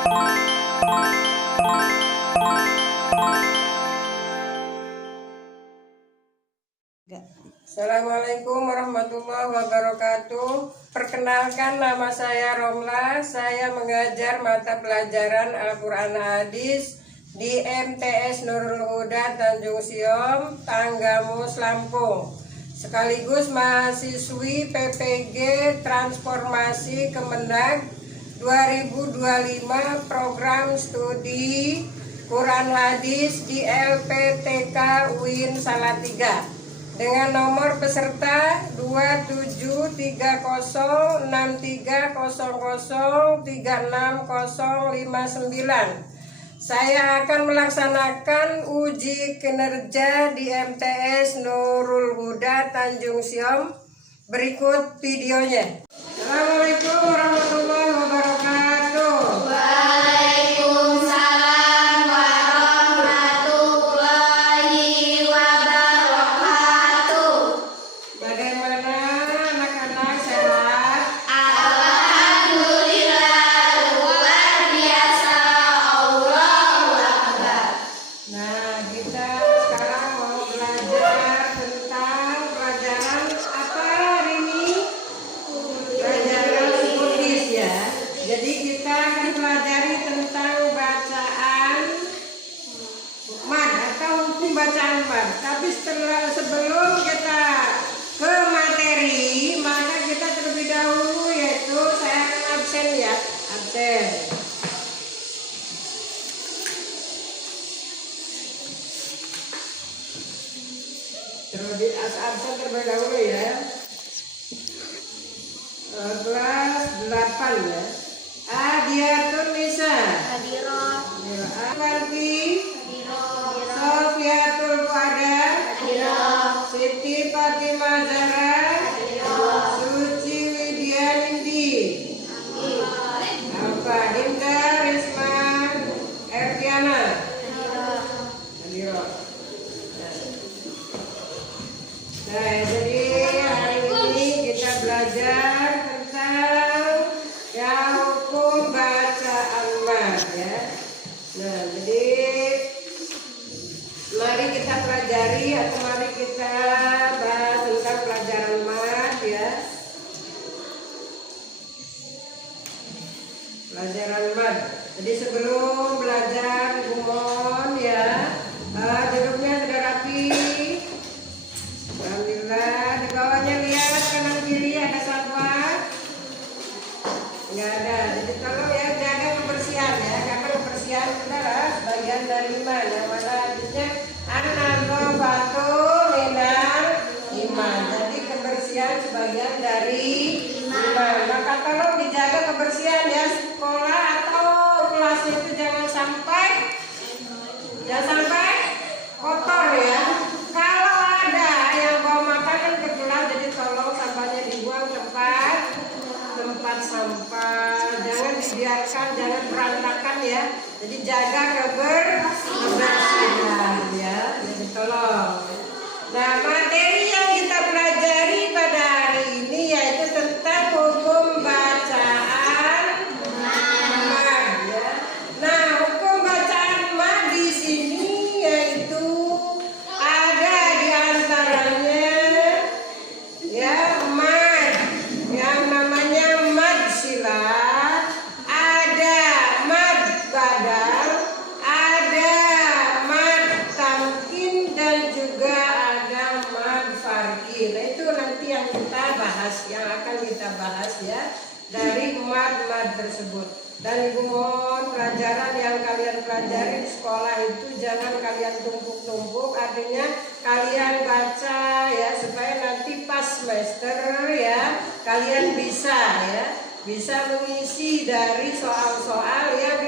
Assalamualaikum warahmatullahi wabarakatuh. Perkenalkan, nama saya Romla. Saya mengajar mata pelajaran Al-Quran Hadis di MTS Nurul Huda Tanjung Siom, Tanggamus, Lampung. Sekaligus mahasiswi PPG Transformasi Kemenag 2025 Program Studi Quran Hadis di LPTK UIN Salatiga. Dengan nomor peserta 27300300360059. Saya akan melaksanakan uji kinerja di MTS Nurul Huda Tanjung Siom. Berikut videonya. Assalamualaikum warahmatullahi wabarakatuh. Tapi sebelum kita ke materi, maka kita terlebih dahulu, yaitu saya akan absen ya, absen. Absen terlebih dahulu ya. Kelas 8 ya. Adiatun Nisa. Hadiroh. Awanti. Sofiatul Fuada, Siti Fatimah Zahra, Suci Widianindi, Dinda Risma Ertiana, Nah, jadi hari ini kita belajar tentang hukum bacaan mad ya. Nah, jadi mari kita pelajari atau mari kita bahas tentang pelajaran mad ya. Pelajaran mad. Jadi sebelum belajar mohon ya, duduknya sudah rapi. Alhamdulillah. Di bawahnya lihat kanan kiri ada satwa? Enggak ada. Jadi tolong ya jaga kebersihan ya, karena kebersihan adalah bagian dari iman. Yang mana hadisnya an-nadhafatu minal iman. Jadi kebersihan sebagian dari iman. Maka tolong dijaga kebersihan ya, sekolah atau kelas itu jangan sampai kotor ya. Kalau ada yang bawa makanan ke kelas, jadi tolong sampahnya dibuang tempat sampah. Jangan dibiarkan, jangan berantakan ya. Jadi jaga kebersihan ya. Jadi tolong. Nah, materi yang kita pelajari pada hari ini yaitu tentang hukum bacaan mad ya. Nah, hukum bacaan mad di sini yaitu ada di antaranya ya mad yang namanya mad silah, ada mad badal, ada mad tamkin, dan juga ada mad farqi. Nah, itu nanti yang kita bahas, yang akan kita bahas ya dari mad tersebut. Dan ibu mohon pelajaran yang kalian pelajari di sekolah itu jangan kalian tumpuk-tumpuk, artinya kalian baca ya supaya nanti pas semester ya kalian bisa mengisi dari soal-soal yang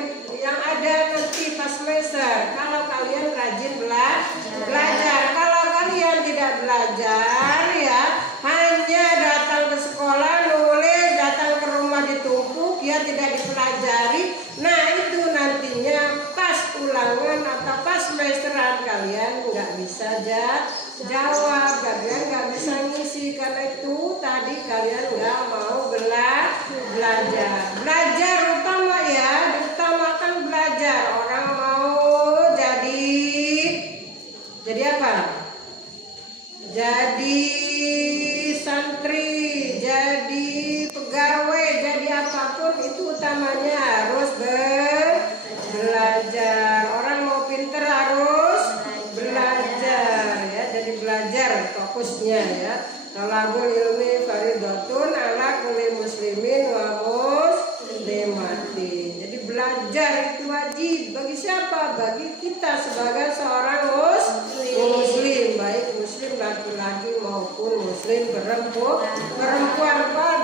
ada nanti pas semester. Kalau kalian rajin belajar, kalau kalian tidak belajar ya hanya datang ke sekolah nulis, datang ke rumah ditumpuk ya tidak dipelajari. Nah, itu nantinya pas ulangan atau pas semesteran kalian nggak bisa jawab, kalian nggak bisa ngisi, karena itu tadi kalian nggak mau belajar utama ya, utama orangnya harus belajar. Orang mau pinter harus belajar ya. Jadi belajar fokusnya ya. Talabul ilmi fardhatun ala kulli muslimin wa muslimatin. Jadi belajar itu wajib bagi siapa? Bagi kita sebagai seorang muslim, baik muslim laki-laki maupun muslim perempuan.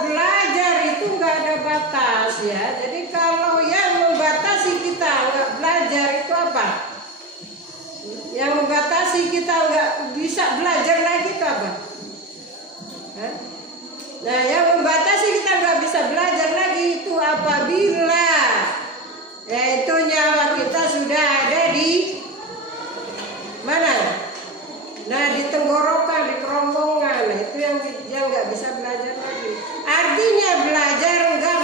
Belajar itu nggak ada batas ya. Jadi kalau yang membatasi kita nggak belajar itu apa? Yang membatasi kita nggak bisa belajar lagi itu apa? Nah, yang membatasi kita nggak bisa belajar lagi itu apabila yaitu nyawa kita sudah ada di mana? Nah, di tenggorokan, di kerongkongan. Nah, itu yang nggak bisa belajar lagi. Artinya belajar nggak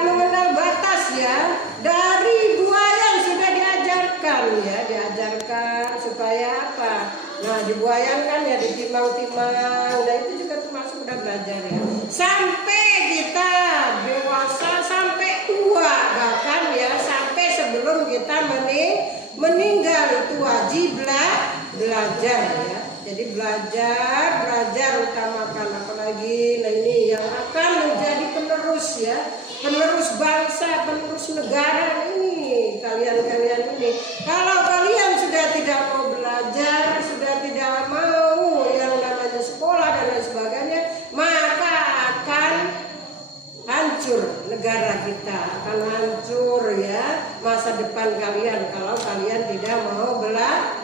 mengenal batas ya. Dari buaya sudah diajarkan ya, diajarkan supaya apa? Nah, dibuayakan ya, ditimang-timang. Nah, itu juga termasuk udah belajar ya. Sampai kita dewasa, sampai tua bahkan ya, sampai sebelum kita meninggal itu wajib belajar ya. Jadi belajar utamakan, apalagi nah ini yang akan menjadi penerus ya, penerus bangsa, penerus negara ini kalian ini. Kalau kalian sudah tidak mau belajar, sudah tidak mau yang namanya sekolah dan lain sebagainya, maka akan hancur negara kita, akan hancur ya masa depan kalian kalau kalian tidak mau belajar.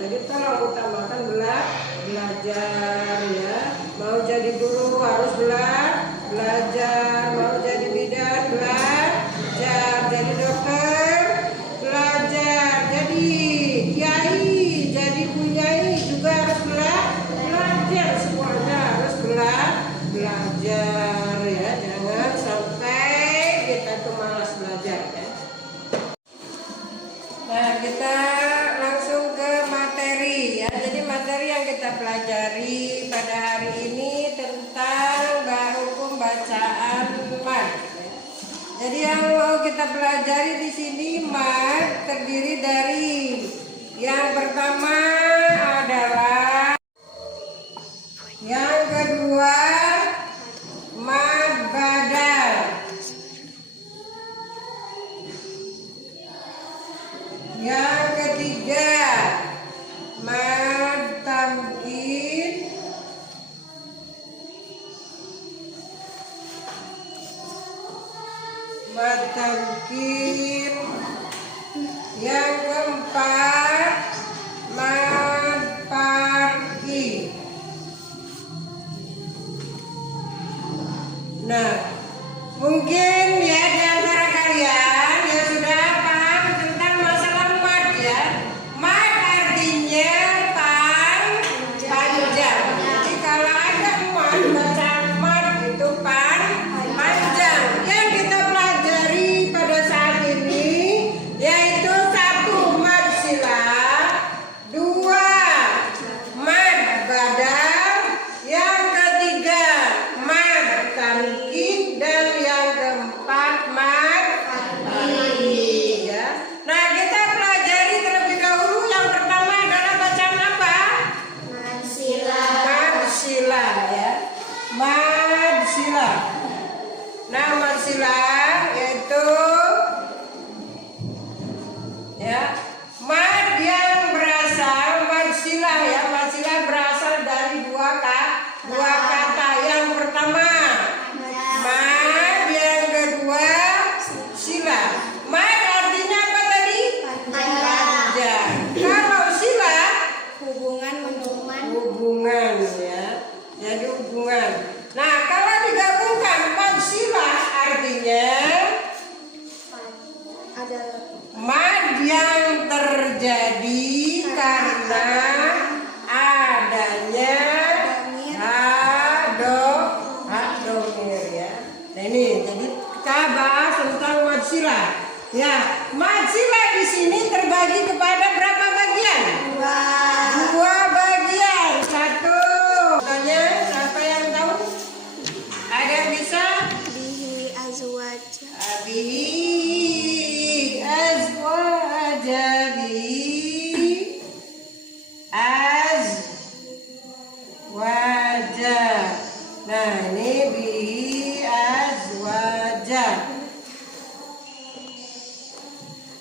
Jadi tolong utamakan belajar ya. Mau jadi guru harus belajar, mau jadi bidan belajar, jadi dokter belajar, jadi kiai, jadi bunyai juga harus belajar, semuanya harus belajar ya. Jangan sampai kita tuh malas belajar ya. Nah, kita langsung ke materi ya. Jadi materi yang kita pelajari pada hari ini tentang hukum bacaan mad. Jadi yang mau kita pelajari di sini mad terdiri dari yang pertama adalah, yang kedua mad badal, yang ketiga mad tamkin, mad tamkin, yang keempat mad parki. Nah, mungkin ya di antara kalian yang sudah paham tentang masalah mad ya. Mad artinya panjang. Jadi kalau ada mad, bacaan mad itu panjang. Yang kita pelajari pada saat ini yaitu satu mad silah, dua mad badal, yang ketiga mad tamkin, dan yang keempat mad parki ya. Nah, kita pelajari terlebih dahulu yang pertama adalah bacaan apa? Mad silah ya. Mad silah. Nah, mad silah yaitu ya mad yang berasal, mad silah ya, mad silah berasal dari dua kata. Yang pertama mad, yang kedua sila. Mad artinya apa tadi? Panjang. Kalau sila hubungan ya, jadi hubungan. Nah, kalau digabungkan mad sila artinya mad yang terjadi karena adanya domir ya. Nah, ini jadi kita bahas tentang mad sila. Ya, mad sila di sini terbagi kepada berapa bagian? Dua bagian. Satu. Tanya siapa yang tahu? Ada yang bisa? Bihi azwaj bihi azwaja bihi azwaja. Nah ini bihi azwaja.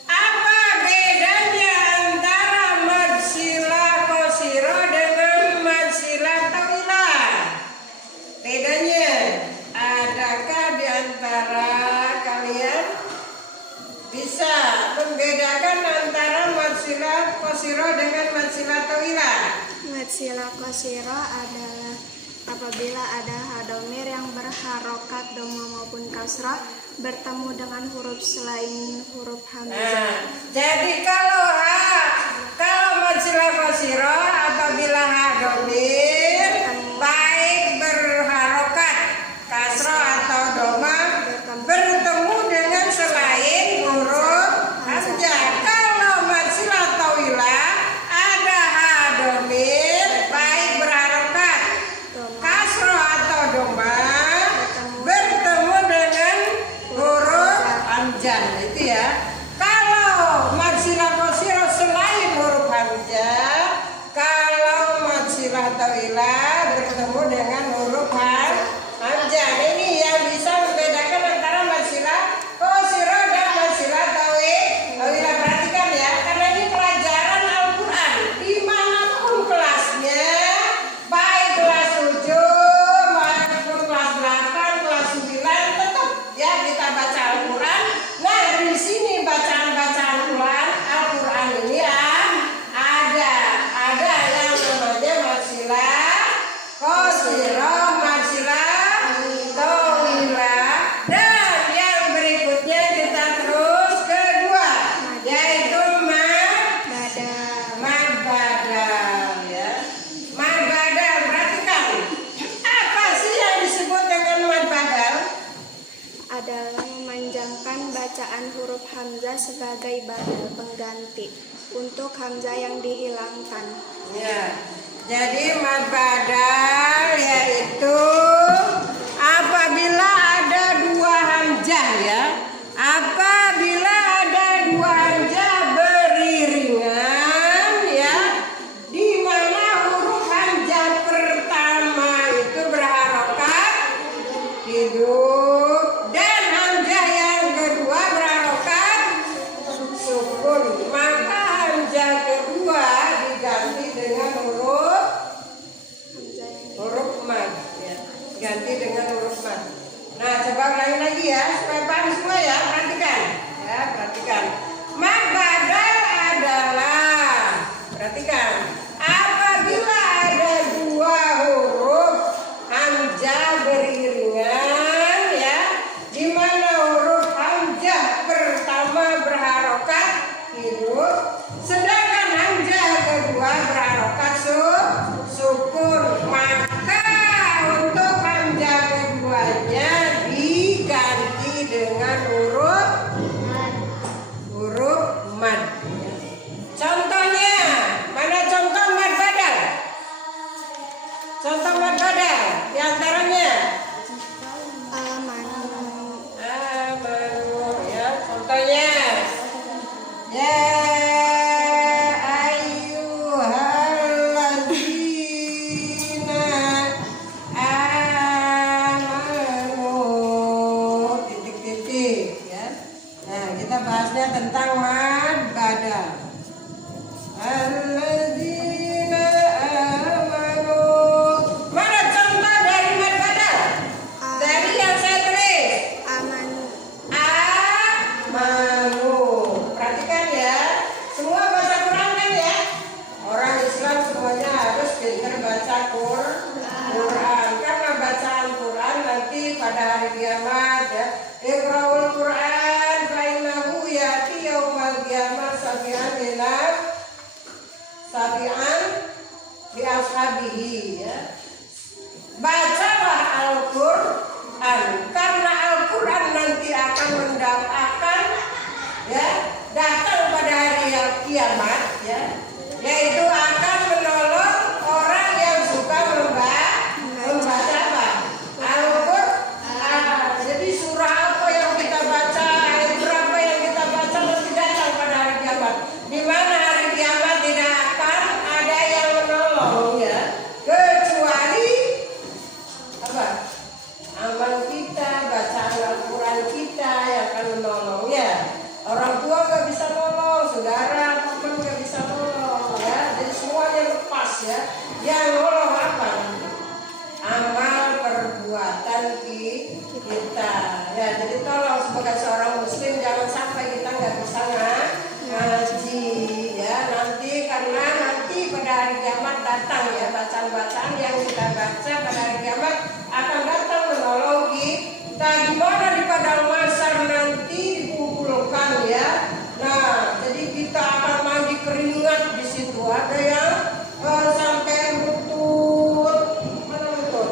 Apa bedanya antara mad silah qashira dengan mad silah tawilah? Bedanya, adakah di antara kalian bisa membedakan antara mad silah qashira dengan mad silah tawilah? Mad silah qashira adalah apabila ada hadomir yang berharokat doma maupun kasrah bertemu dengan huruf selain huruf hamzah. Nah, jadi kalau mad silah qashira apabila hadomir baik berharokat kasrah atau doma bertemu dengan selain huruf hamzah. Kalau mad silah tawilah ada hadomir baik berharokat kasrah atau doma bertemu dengan huruf hamzah. Itu ya. Kalau mad silah qashira selain huruf hamzah, kalau mad silah tawilah bertemu dengan huruf hamzah. Ini yang bisa membedakan antara mad silah qashira dan mad silah tawilah. Perhatikan ya, karena ini pelajaran Al-Quran dimanapun kelasnya, baik kelas 7 maupun kelas 8, kelas 9, tetap ya kita baca Al-Quran. Nah di sini bacaan-bacaan Al-Quran ini ada yang namanya mad silah qashira, mad silah tawilah, dan yang berikutnya kita terus kedua yaitu mad badal ya. Mad badal, perhatikan apa sih yang disebut dengan mad badal? Adalah memanjangkan bacaan huruf hamzah sebagai badal pengganti untuk hamzah yang dihilangkan. Ya, jadi mad badal yaitu apabila ada dua hamzah ya. Apabila ada dua hamzah beriringan ya, di mana huruf hamzah pertama itu berharokat hidup dan hamzah yang kedua berharokat sukun, maka hamzah kedua diganti dengan huruf mad ya. Ganti dengan huruf mad. Nah, coba ulangi lagi ya supaya paham semua ya. Perhatikan. Ya, perhatikan. Mad badal adalah, perhatikan, apabila ada dua huruf hamzah beriringan ya, di mana huruf hamzah pertama berharokat hidup, sedangkan hamzah kedua berharokat sukun, maka untuk hamzah keduanya diganti dengan huruf mad. Contohnya, mana contoh mad badal? Contoh mad badal di antaranya Amanu ya. Contohnya ya ayyuhalladzina amanu titik ya. Nah, kita bahasnya tentang mad badal. Alladzina amanu. Mana contoh dari mad badal? Dari yang saya tulis. amanu Amanu. Perhatikan ya. Semua baca Quran kan ya? Orang Islam semuanya harus pintar baca Quran. Karena bacaan Quran nanti pada hari kiamat ya. Iqra'ul Quran fa innahu ya'ti yaumal qiyamah sabi'an bi ashabihi ya. Bacalah Al-Quran karena Al-Quran nanti akan mendapatkan ya, datang pada hari kiamat ya, yaitu akan menolong orang yang suka membaca apa? Al-Quran. Jadi surah apa yang kita ya. Yang nolong apa? Amal perbuatan kita. Ya, jadi tolong sebagai seorang muslim jangan sampai kita nggak bisa ngaji ya. Nanti karena nanti pada hari kiamat datang ya, bacaan-bacaan yang kita baca pada hari kiamat akan datang menolong kita. Di mana di padang mahsyar nanti dikumpulkan ya. Nah, jadi kita akan mandi keringat di situ. Ada yang sampai lutut, mana lutut?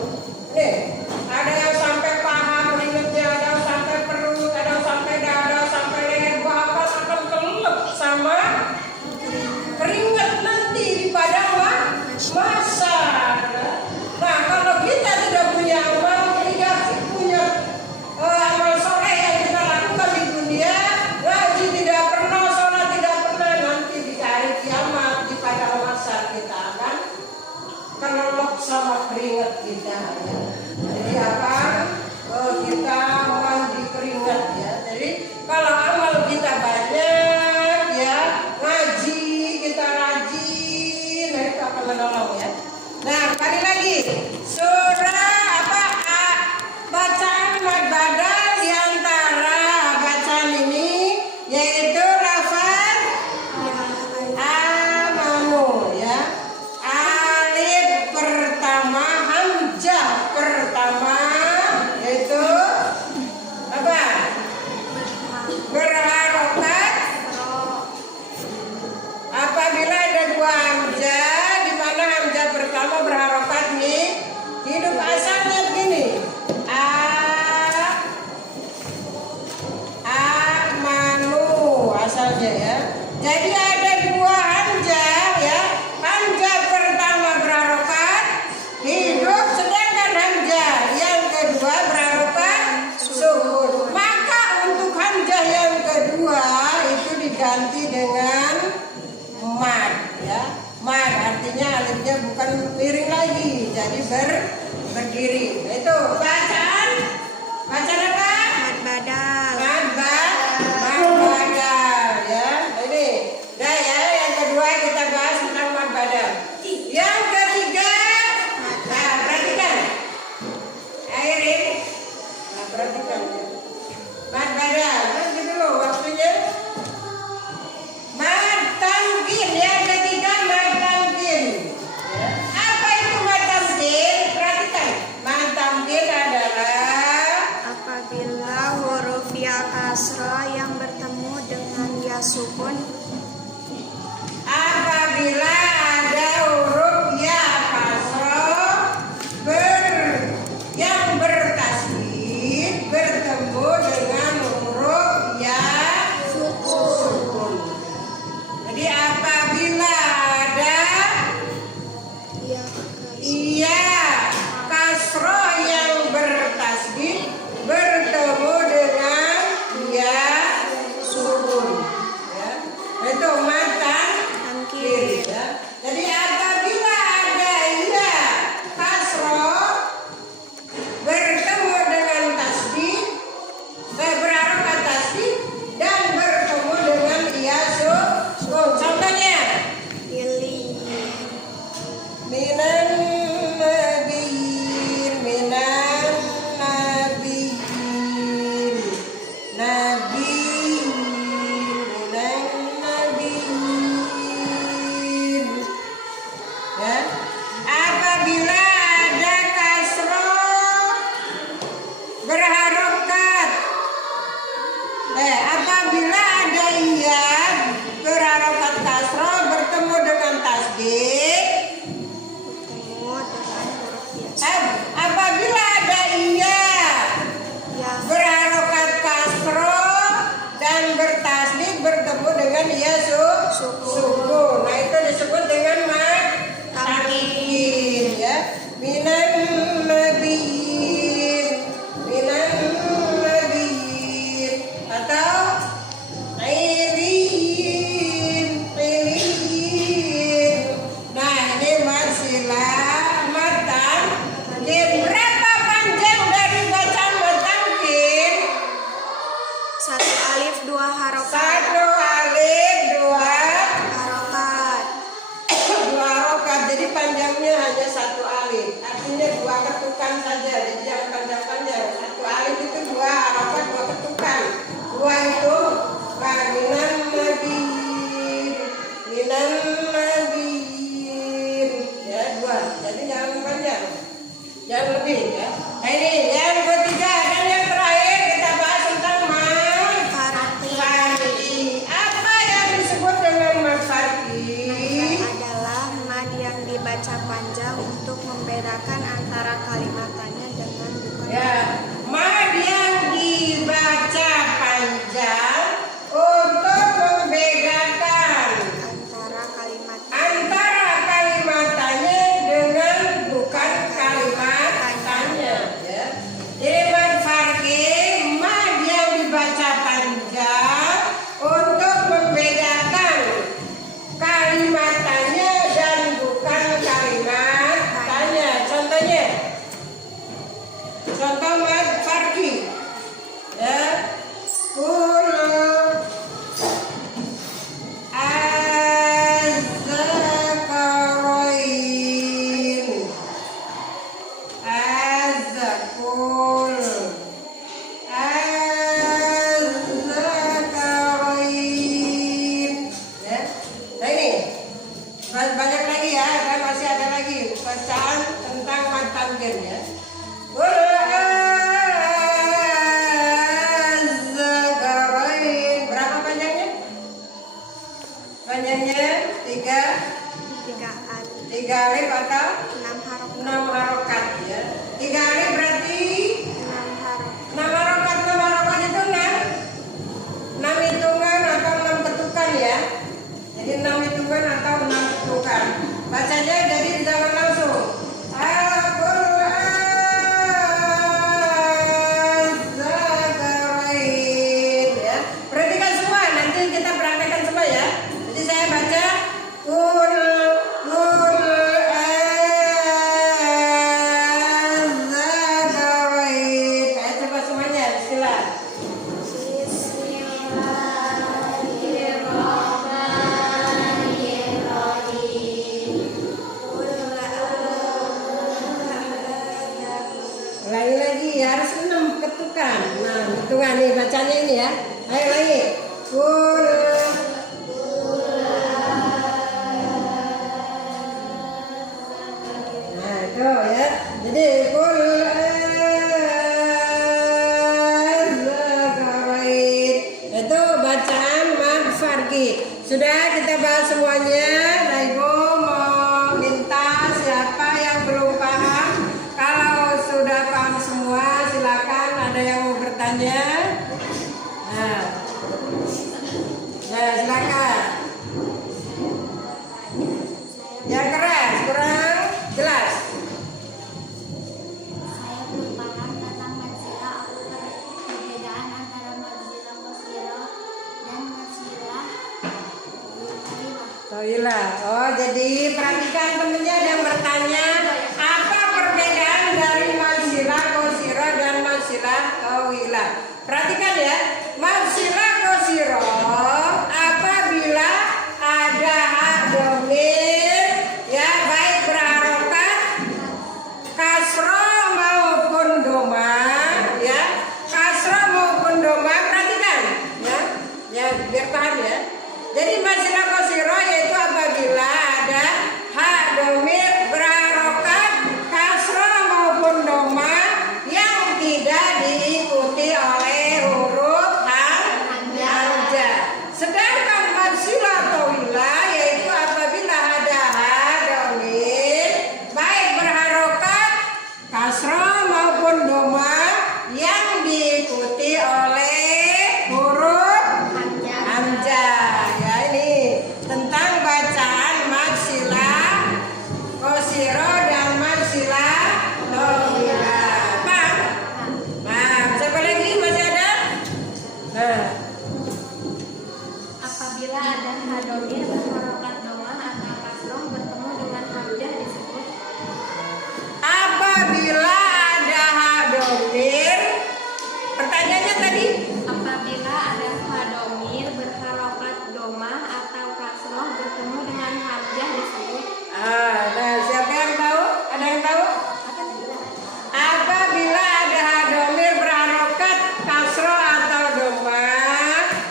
Nih, ada yang sampai paha keringatnya, ada yang sampai perut, ada yang sampai dada, sampai leher, bahkan akan kelelep sama keringat nanti di padang mahsyar. Nah, kalau kita tidak punya amal, tidak punya amal soleh yang kita lakukan di dunia, ngaji tidak pernah, sholat tidak pernah, nanti di hari kiamat di padang mahsyar kita akan kelelep sama keringat kita ya. Jadi apa? Kita mandi keringat ya. Jadi kalau amal kita banyak ya, ngaji kita rajin, nah itu akan menolong ya. Nah, kali lagi surah apa? Bacaan mad badal di antara bacaan ini yaitu lafaz amanu ya. Alif pertama, hamzah pertama yaitu apa? Berharokat. Apabila ada dua hamzah, di mana hamzah pertama berharokat nih, hidup asalnya begini. Amanu asalnya ya. Jadi ada dua hamzah ya. Hamzah pertama berharokat hidup, sedangkan hamzah yang kedua berharokat sukun. Maka untuk hamzah yang kedua itu diganti dengan mad ya. Mad artinya alifnya bukan miring lagi, jadi berdiri. Itu bacaan apa? Mad badal. Mad badal ya. Ini dah ya, yang kedua kita bahas tentang mad badal. Yang ketiga, nah perhatikan. Airin, nah perhatikan ya. Mad badal, nanti dulu waktunya. Mad tamkin, yang ketiga mad tamkin. Ya. Apa itu mad tamkin? Perhatikan. Mad tamkin adalah Apabila huruf ya kasroh yang bertemu dengan ya sukun, apabila ada huruf ya kasroh yang bertasydid bertemu dengan huruf ya sukun. Jadi apabila ada ya iya kasroh yang bertasydid bertemu dengan ya sukun ya. Itu matan tamkin. ya. Jadi apabila ada iya kasroh bertemu dengan tasydid, berharokat tasydid dan bertemu dengan iya sukun. Contohnya Pilih minan nabiyyin minan nabiyyin nabiyyin minan nabiyyin ya. Apabila ada kasroh berharokat apabila ada iya berharokat kasroh bertemu dengan tasydid, bertemu dengan huruf ya apabila ada iya yang berharokat kasroh dan bertasydid bertemu dengan iya sukun. Nah itu disebut dengan mad tamkin ya. Minan nabiyyin atau ilin. Nah ini masih mad tamkin. Berapa panjang dari bacaan mad tamkin? satu alif dua harokat. Satu alif dua Harokat. harokat. Jadi 3 alif atau 6 harokat. 6 harokat ya. 3 alif berarti 6 harokat. 6 harokat. 6 harokat itu 6 hitungan atau 6 ketukan ya. Jadi 6 hitungan atau 6 ketukan. Bacanya jadi jangan langsung. Al-Qur'an ya. Perhatikan semua, nanti kita praktekkan semua ya. Jadi saya baca coba semuanya, bismillah. Ulangi lagi, harus 6 ketukan. Nah, hitungan nih bacanya ini ya. Ayo lagi. Nah, itu ya. Jadi itu bacaan mad farqi. Sudah kita bahas semuanya. Nah, Ibu mau minta siapa yang belum paham. Kalau sudah paham semua, silakan. Ada yang mau bertanya? Nah, ya silakan. Yang keras, kurang jelas. Saya belum paham tentang madzilah apa perbedaan antara madzilah qasirah dan madzilah Toilah. Oh, jadi perhatikan temennya ada yang bertanya, apa perbedaan dari madzilah qasirah dan madzilah tawilah? Perhatikan ya, madzilah qasirah apabila ada hak domir ya, baik berharokat kasroh maupun doma ya, kasroh maupun doma. Perhatikan ya biar paham ya. Jadi madzilah qasirah yaitu apabila ada hak domir berharokat kasroh maupun doma yang tidak diikuti oleh huruf hamzah. Sedangkan madzilah tawilah yaitu apabila ada hak domir baik berharokat kasroh maupun doma yang diikuti oleh huruf hamzah. Ya, ini tentang bacaan madzilah qasirah dan madzilah tawilah. Paham? Paham. Siapa lagi masih ada? Nah. apabila ada hadomir berharokat domah atau kasroh bertemu dengan hamzah disebut Apabila ada hak domir, pertanyaannya tadi apabila ada hadomir berharokat domah atau kasroh bertemu dengan hamzah disebut nah siapa yang tahu? Ada yang tahu? Apabila ada hak domir berharokat kasroh atau doma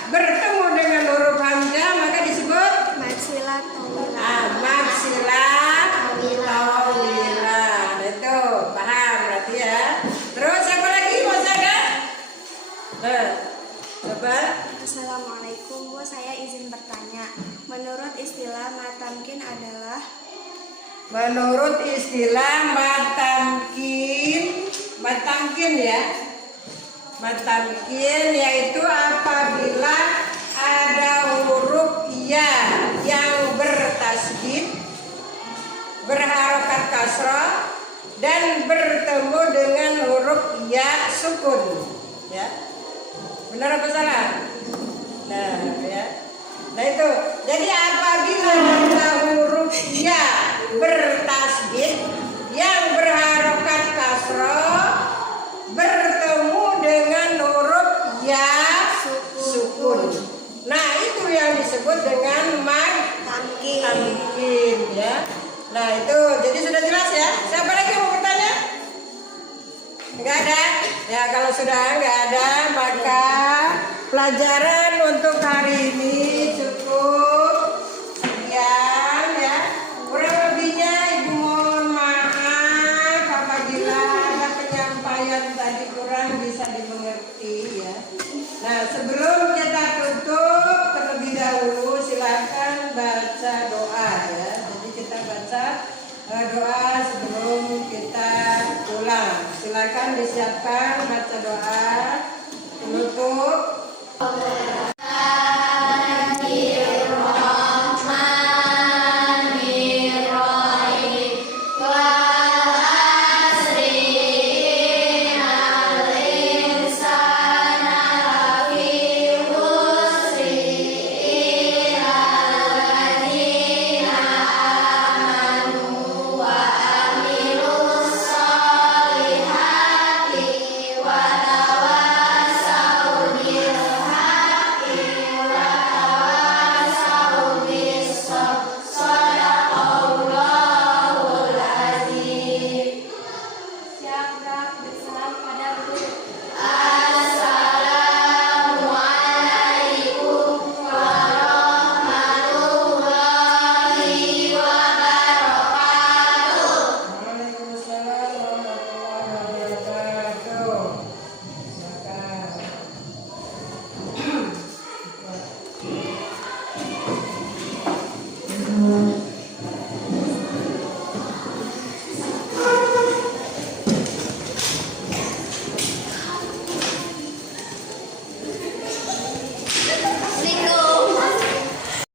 bertemu dengan huruf hamzah maka disebut madzilah tawilah. madzilah tawilah. Nah, itu paham berarti ya. Terus siapa lagi masih ada? Nah, coba. Assalamualaikum Bu, saya izin bertanya. Menurut istilah matamkin adalah Menurut istilah matamkin ya. Matamkin yaitu apabila ada huruf ya yang bertasydid, berharokat kasrah dan bertemu dengan huruf ya sukun. Ya. Benar apa salah? Nah, ya. Nah itu. Jadi apabila ada huruf ya bertasydid yang berharokat kasrah bertemu dengan huruf ya sukun. Nah, itu yang disebut dengan tamkin ya. Nah, itu jadi sudah jelas ya. Siapa lagi yang mau bertanya? Enggak ada? Ya, kalau sudah enggak ada maka pelajaran untuk hari ini cukup sekian ya. Kurang lebihnya Ibu mohon maaf apabila ada penyampaian tadi kurang bisa dimengerti ya. Nah, sebelum kita tutup terlebih dahulu silakan baca doa ya. Jadi kita baca doa sebelum kita pulang. Silakan disiapkan baca doa penutup.